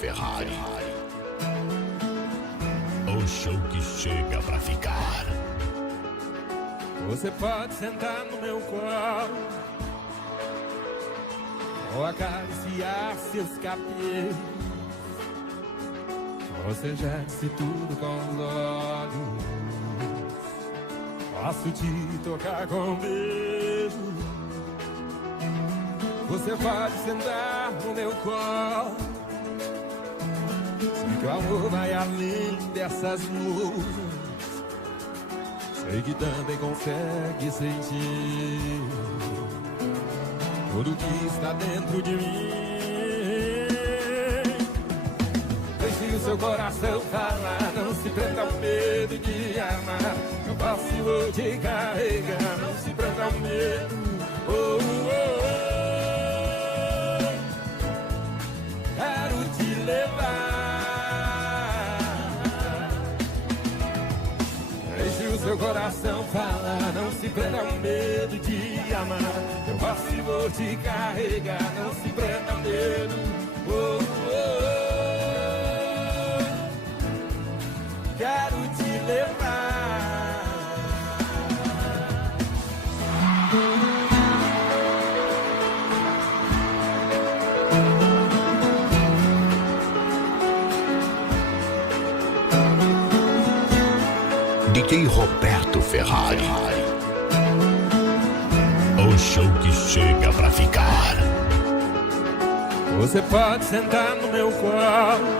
Ferrari. O show que chega pra ficar. Você pode sentar no meu colo ou acariciar seus cabelos. Você já disse tudo com os olhos. Posso te tocar com um beijo. Você pode sentar no meu colo. Sei que o amor vai além dessas nuvens. Sei que também consegue sentir tudo que está dentro de mim. Deixe o seu coração falar, não se prenda ao medo de amar. Eu posso e vou te carregar, não se prenda ao medo. Oh, oh, oh. Quero te levar. Deixe o seu coração falar, não se prenda ao medo de amar. Eu posso e vou te carregar, não se prenda ao medo. Oh, oh, oh. Quero te levar. DJ Roberto Ferrari. O show que chega pra ficar. Você pode sentar no meu colo